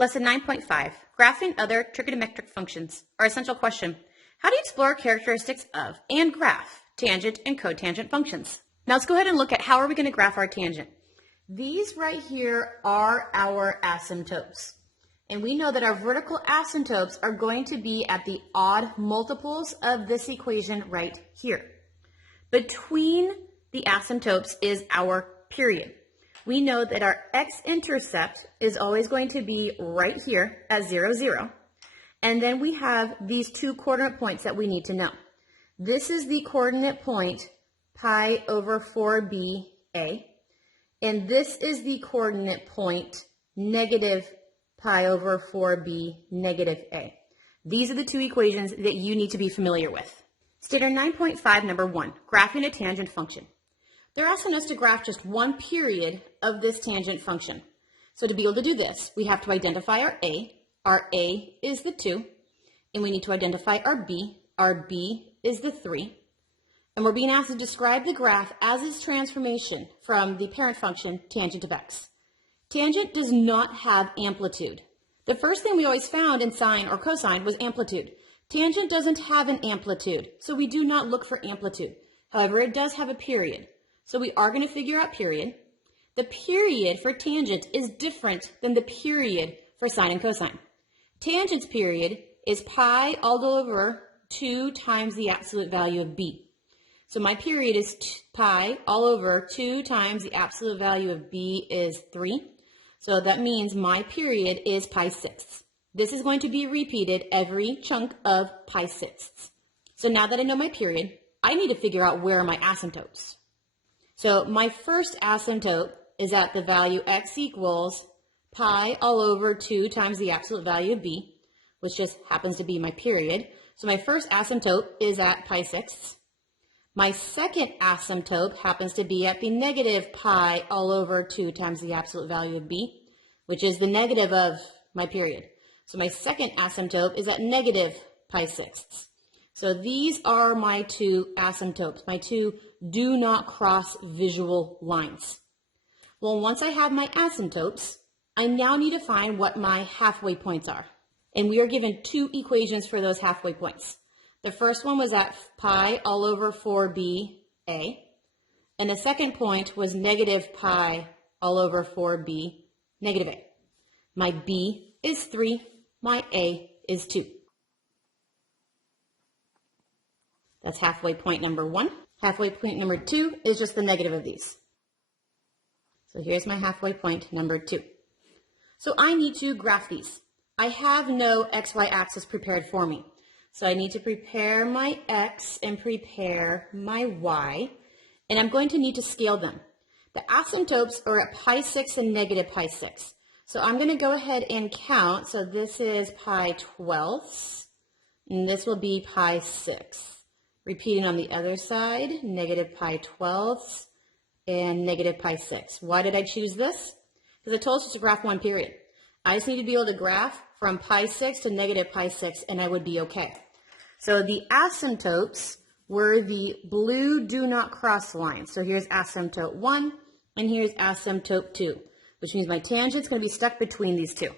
Lesson 9.5, Graphing Other Trigonometric Functions. Our essential question, how do you explore characteristics of and graph tangent and cotangent functions? Now let's go ahead and look at how are we going to graph our tangent. These right here are our asymptotes. And we know that our vertical asymptotes are going to be at the odd multiples of this equation right here. Between the asymptotes is our period. We know that our x-intercept is always going to be right here at 0, 0. And then we have these two coordinate points that we need to know. This is the coordinate point pi over 4ba, and this is the coordinate point negative pi over 4b negative a. These are the two equations that you need to be familiar with. Standard 9.5, number 1, graphing a tangent function. They're asking us to graph just one period of this tangent function. So to be able to do this, we have to identify our A. Our A is the 2. And we need to identify our B. Our B is the 3. And we're being asked to describe the graph as its transformation from the parent function tangent of x. Tangent does not have amplitude. The first thing we always found in sine or cosine was amplitude. Tangent doesn't have an amplitude, so we do not look for amplitude. However, it does have a period. So we are going to figure out period. The period for tangent is different than the period for sine and cosine. Tangent's period is pi all over 2 times the absolute value of b. So my period is pi all over 2 times the absolute value of b is 3. So that means my period is pi sixths. This is going to be repeated every chunk of pi sixths. So now that I know my period, I need to figure out where are my asymptotes. So my first asymptote is at the value x equals pi all over 2 times the absolute value of b, which just happens to be my period. So my first asymptote is at pi sixths. My second asymptote happens to be at the negative pi all over 2 times the absolute value of b, which is the negative of my period. So my second asymptote is at negative pi sixths. So these are my two asymptotes, my two do not cross visual lines. Well, once I have my asymptotes, I now need to find what my halfway points are. And we are given two equations for those halfway points. The first one was at pi all over 4ba, and the second point was negative pi all over 4b negative a. My b is 3, my a is 2. That's halfway point number 1. Halfway point number 2 is just the negative of these. So here's my halfway point number 2. So I need to graph these. I have no xy axis prepared for me. So I need to prepare my x and prepare my y, and I'm going to need to scale them. The asymptotes are at pi 6 and negative pi 6. So I'm going to go ahead and count. So this is pi 12ths, and this will be pi 6. Repeating on the other side, negative pi 12ths and negative pi 6. Why did I choose this? Because I told you to graph one period. I just need to be able to graph from pi 6 to negative pi 6, and I would be okay. So the asymptotes were the blue do not cross line. So here's asymptote 1, and here's asymptote 2, which means my tangent's going to be stuck between these two.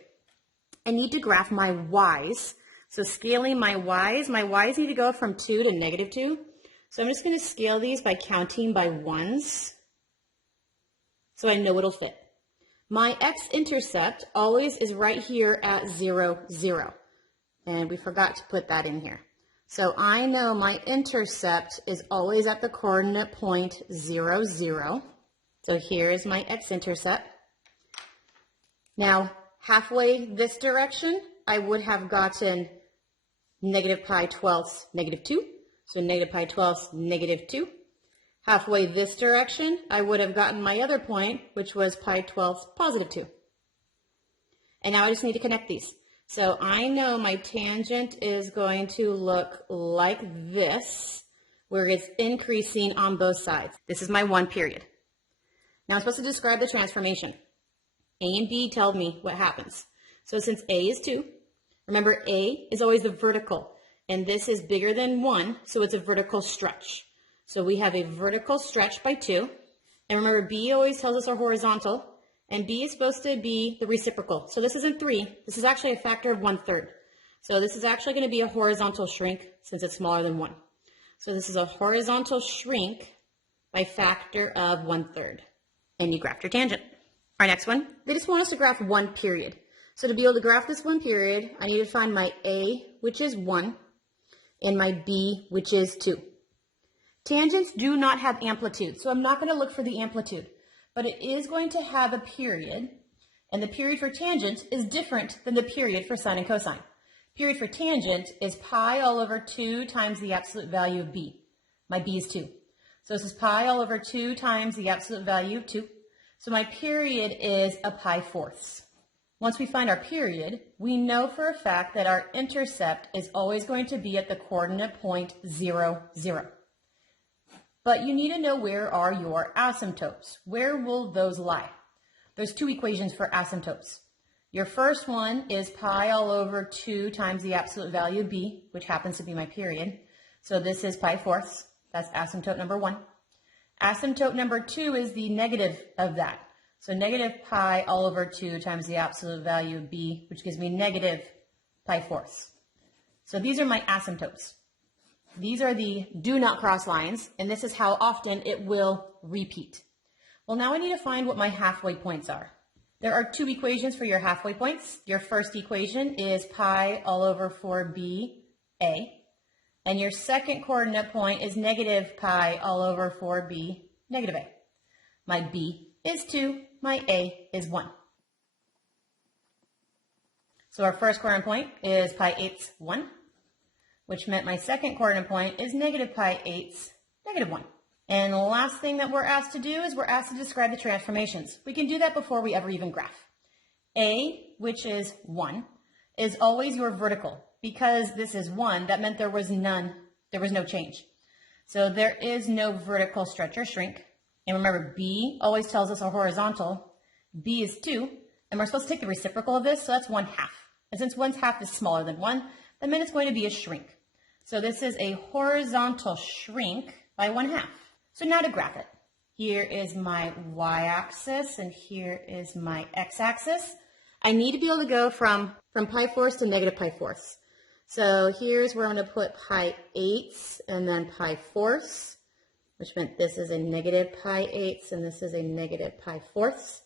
I need to graph my y's. So scaling my y's need to go from 2 to negative 2. So I'm just going to scale these by counting by ones so I know it'll fit. My x-intercept always is right here at 0, 0. And we forgot to put that in here. So I know my intercept is always at the coordinate point 0, 0. So here is my x-intercept. Now, halfway this direction, I would have gotten negative pi 12ths, negative 2. So negative pi 12ths, negative 2. Halfway this direction, I would have gotten my other point, which was pi 12ths, positive 2. And now I just need to connect these. So I know my tangent is going to look like this, where it's increasing on both sides. This is my one period. Now I'm supposed to describe the transformation. A and B tell me what happens. So since A is 2, remember A is always the vertical, and this is bigger than 1, so it's a vertical stretch. So we have a vertical stretch by 2, and remember B always tells us our horizontal, and b is supposed to be the reciprocal. So this isn't 3. This is actually a factor of 1/3. So this is actually going to be a horizontal shrink since it's smaller than 1. So this is a horizontal shrink by factor of 1/3. And you graphed your tangent. Our next one, they just want us to graph one period. So to be able to graph this one period, I need to find my A, which is 1, and my B, which is 2. Tangents do not have amplitude, so I'm not going to look for the amplitude, but it is going to have a period, and the period for tangent is different than the period for sine and cosine. Period for tangent is pi all over 2 times the absolute value of B. My B is 2. So this is pi all over 2 times the absolute value of 2. So my period is a pi fourths. Once we find our period, we know for a fact that our intercept is always going to be at the coordinate point 0, 0. But you need to know where are your asymptotes. Where will those lie? There's 2 equations for asymptotes. Your first one is pi all over 2 times the absolute value of B, which happens to be my period. So this is pi fourths. That's asymptote number 1. Asymptote number 2 is the negative of that. So negative pi all over 2 times the absolute value of B, which gives me negative pi fourths. So these are my asymptotes. These are the do not cross lines, and this is how often it will repeat. Well, now I need to find what my halfway points are. There are 2 equations for your halfway points. Your first equation is pi all over 4ba, and your second coordinate point is negative pi all over 4b, negative a. My b is 2, my a is 1. So our first coordinate point is pi eighths 1, which meant my second coordinate point is negative pi eighths, negative 1. And the last thing that we're asked to do is we're asked to describe the transformations. We can do that before we ever even graph. A, which is 1, is always your vertical. Because this is 1, that meant there was no change. So there is no vertical stretch or shrink. And remember, B always tells us a horizontal. B is 2, and we're supposed to take the reciprocal of this, so that's 1/2. And since 1/2 is smaller than 1, that meant it's going to be a shrink. So this is a horizontal shrink by 1/2. So now to graph it. Here is my y-axis, and here is my x-axis. I need to be able to go from pi fourths to negative pi fourths. So here's where I'm going to put pi eighths and then pi fourths, which meant this is a negative pi eighths and this is a negative pi fourths.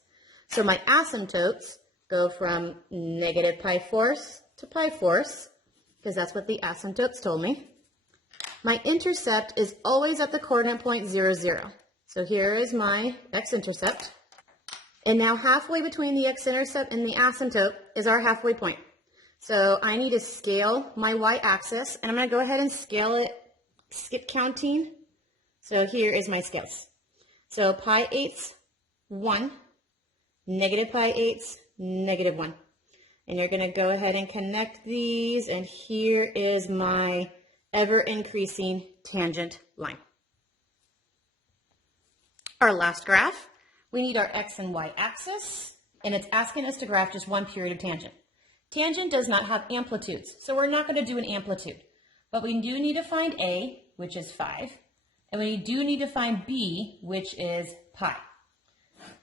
So my asymptotes go from negative pi fourths to pi fourths, because that's what the asymptotes told me. My intercept is always at the coordinate point 0, 0. So here is my x-intercept. And now halfway between the x-intercept and the asymptote is our halfway point. So I need to scale my y-axis, and I'm going to go ahead and scale it, skip counting. So here is my scales. So pi eighths, 1, negative pi eighths, negative 1. And you're going to go ahead and connect these, and here is my ever-increasing tangent line. Our last graph, we need our x and y axis, and it's asking us to graph just one period of tangent. Tangent does not have amplitudes, so we're not going to do an amplitude. But we do need to find A, which is 5, and we do need to find B, which is pi.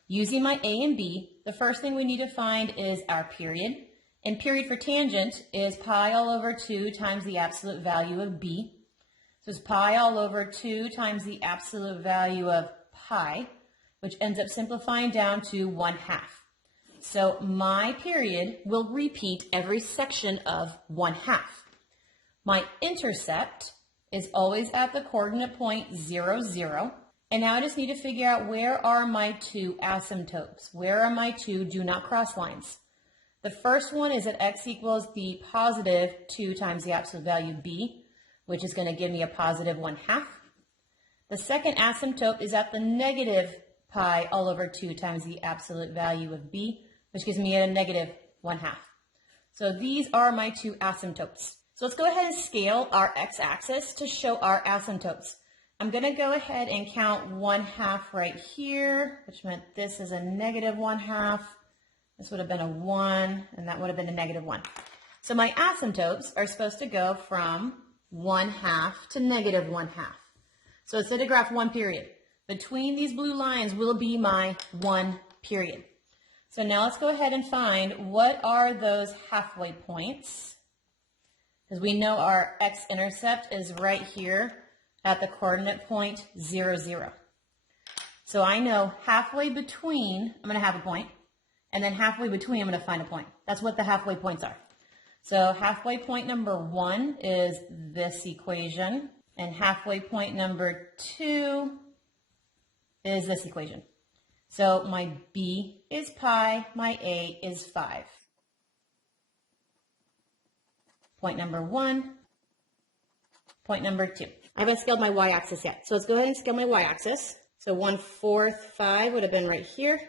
Using my A and B, the first thing we need to find is our period. And period for tangent is pi all over 2 times the absolute value of B. So it's pi all over 2 times the absolute value of pi, which ends up simplifying down to 1/2. So my period will repeat every section of 1/2. My intercept is always at the coordinate point 0, 0. And now I just need to figure out where are my 2 asymptotes? Where are my 2 do not cross lines? The first one is that x equals the positive 2 times the absolute value of b, which is going to give me a positive 1/2. The second asymptote is at the negative pi all over 2 times the absolute value of b, which gives me a negative 1/2. So these are my 2 asymptotes. So let's go ahead and scale our x-axis to show our asymptotes. I'm going to go ahead and count 1/2 right here, which meant this is a negative 1/2. This would have been a 1, and that would have been a negative 1. So my asymptotes are supposed to go from 1/2 to negative 1/2. So instead of graph one period, between these blue lines will be my 1 period. So now let's go ahead and find what are those halfway points. Because we know our x-intercept is right here at the coordinate point 0, 0. So I know halfway between, I'm going to have a point, and then halfway between, I'm going to find a point. That's what the halfway points are. So halfway point number 1 is this equation, and halfway point number 2 is this equation. So my b is pi, my a is 5. Point number 1, point number 2. I haven't scaled my y-axis yet, so let's go ahead and scale my y-axis. So 1/4 5 would have been right here.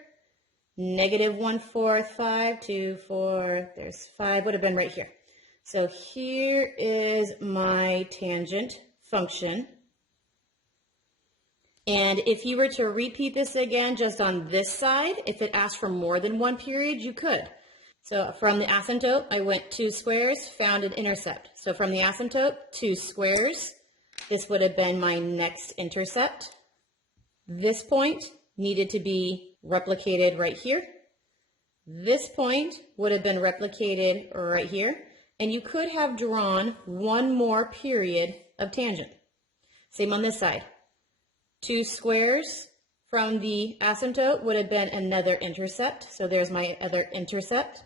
Negative 1/4 5, 2, 4, there's 5 would have been right here. So here is my tangent function. And if you were to repeat this again just on this side, if it asked for more than one period, you could. So from the asymptote, I went 2 squares, found an intercept. So from the asymptote, 2 squares, this would have been my next intercept. This point needed to be replicated right here. This point would have been replicated right here. And you could have drawn one more period of tangent. Same on this side. 2 squares from the asymptote would have been another intercept. So there's my other intercept.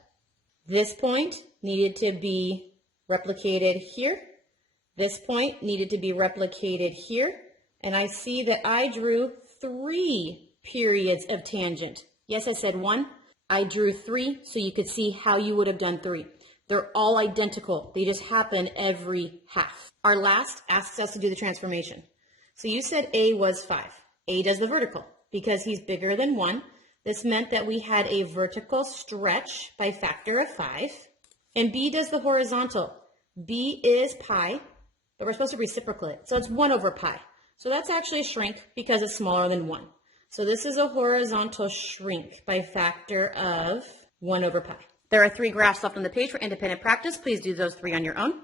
This point needed to be replicated here. This point needed to be replicated here. And I see that I drew 3 periods of tangent. Yes, I said 1. I drew 3 so you could see how you would have done 3. They're all identical. They just happen every half. Our last asks us to do the transformation. So you said A was 5. A does the vertical because he's bigger than 1. This meant that we had a vertical stretch by factor of 5. And B does the horizontal. B is pi, but we're supposed to reciprocate it. So it's 1 over pi. So that's actually a shrink because it's smaller than 1. So this is a horizontal shrink by factor of 1 over pi. There are 3 graphs left on the page for independent practice. Please do those 3 on your own.